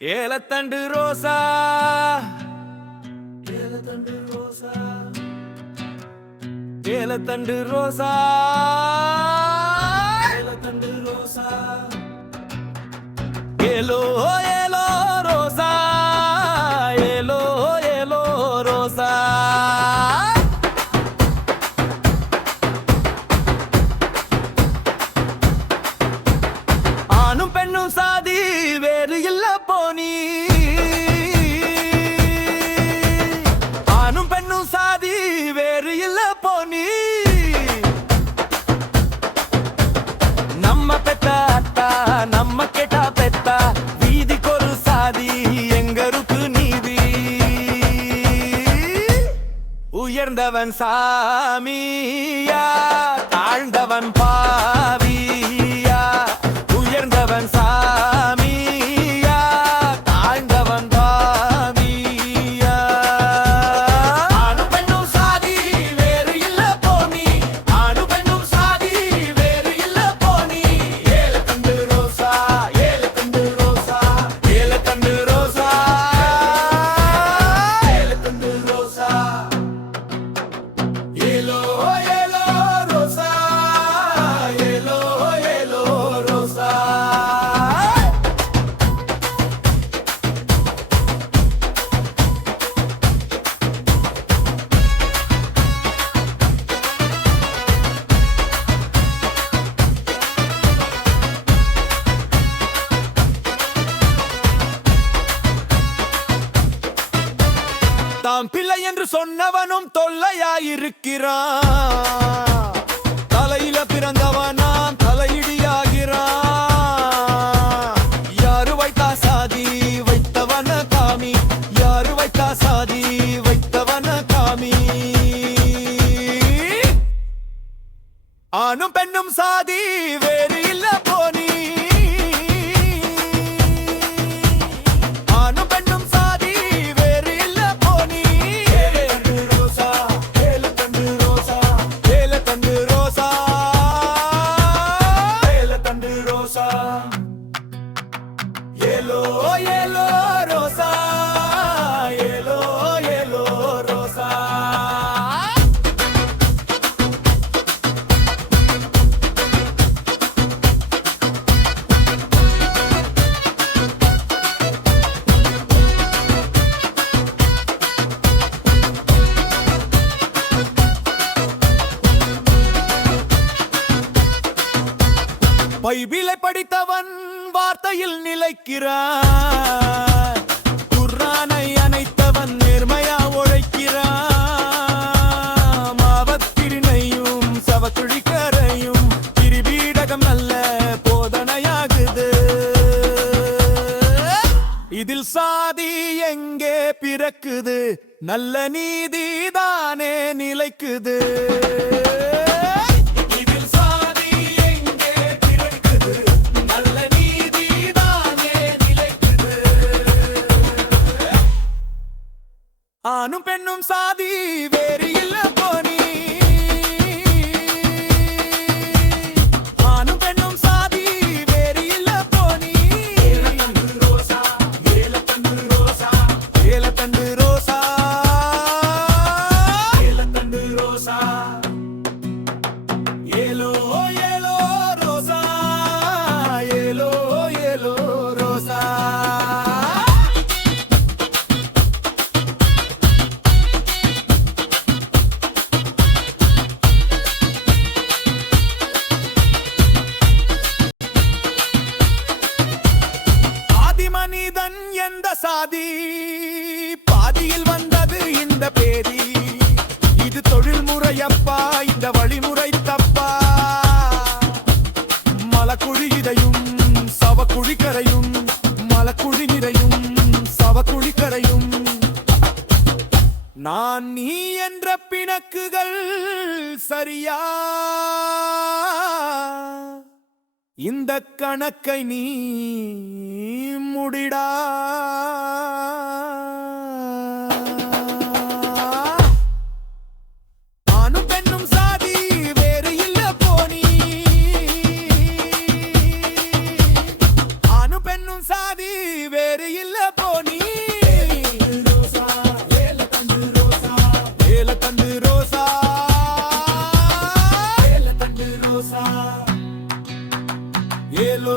ஏலத்தண்டு ரோசா ஏலத்தண்டு ரோசா ஏலத்தண்டு ரோசா ஏலத்தண்டு ரோசா ஏலோ ஏலோ ரோசா ஏலோ ஏலோ ரோசா ஆணும் பெண்ணும் சாதி வேறு இல்ல போனி ஆணும் பெண்ணும் சாதி வேறு இல்ல போனி நம்ம பெத்த அத்தா நம்ம கேட்டா பெத்தா வீதிக்கு ஒரு சாதி எங்கருக்கு நீதி உயர்ந்தவன் சாமியா தாழ்ந்தவன் பாவியா உயர்ந்தவன் சாமியா தாழ்ந்தவன் பாவியா ஆணும் பெண்ணும் சாதி வேறு இல்ல போனி ஆணும் பெண்ணும் சாதி வேறு இல்ல போனி ஏலத்தண்டு ரோசா ஏலத்தண்டு ரோசா ஏலத்தண்டு ரோசா ஏலத்தண்டு ரோசா ஏலோ ஏலோ ரோசா ஏலோ ஏலோ ரோசா தாம் பிள்ளை என்று சொன்னவனும் தொல்லையாயிருக்கிறான் தலையில பிறந்தவனாம் தலையிடியாகிறான் யாரு வைத்தா சாதி வைத்தவன காமி யாரு வைத்தா சாதி வைத்தவன காமி ஆணும் பெண்ணும் சாதி வேறு இல்ல போனி ஆணும் பெண்ணும் சாதி வேறு இல்ல போனி ஏலத்தண்டு ரோசா ஏலத்தண்டு ரோசா ஏலத்தண்டு ரோசா ஏலத்தண்டு ரோசா ஏலோ ஏலோ ரோசா ஏலோ ஏலோ ரோசா பைபிளை படித்தவன் வார்த்தையில் நிலைக்கிறான் குர்ஆனை அணைத்தவன் நேர்மையா உழைக்கிறான் மாவத்திரினையும் சவக்குழிக்கரையும் கிரிபீடகம் நல்ல போதனையாகுது இதில் சாதி எங்கே பிறக்குது நல்ல நீதிதானே நிலைக்குது இதில் சாதி எங்கே பிறக்குது நல்ல நீதிதானே நிலைக்குது ஆணும் பெண்ணும் சாதி வேறு இல்ல போனி ஆணும் பெண்ணும் சாதி வேறு இல்ல போனி ஏலத்தண்டு ரோசா ஏலத்தண்டு ரோசா ஏலத்தண்டு ரோசா ஏலத்தண்டு ரோசா ஏலோ ஏலோ ரோசா ஏலோ ஏலோ ரோசா ஆதிமனிதன் எந்த சாதி பாதியில் வந்தது இந்த பேதி இது தொழில் முறையப்பா இந்த வழிமுறை தப்பா மலக்குழி இதையும் சவக்குழி கரையும் மலக்குழி நிறையும் சவக்குழி கரையும் நான் நீ என்ற பிணக்குகள் சரியா இந்த கணக்கை நீ முடிடா ஆணும் பெண்ணும் சாதி வேறு இல்ல போனி ஆணும் பெண்ணும் சாதி வேறு இல்ல ஏலோ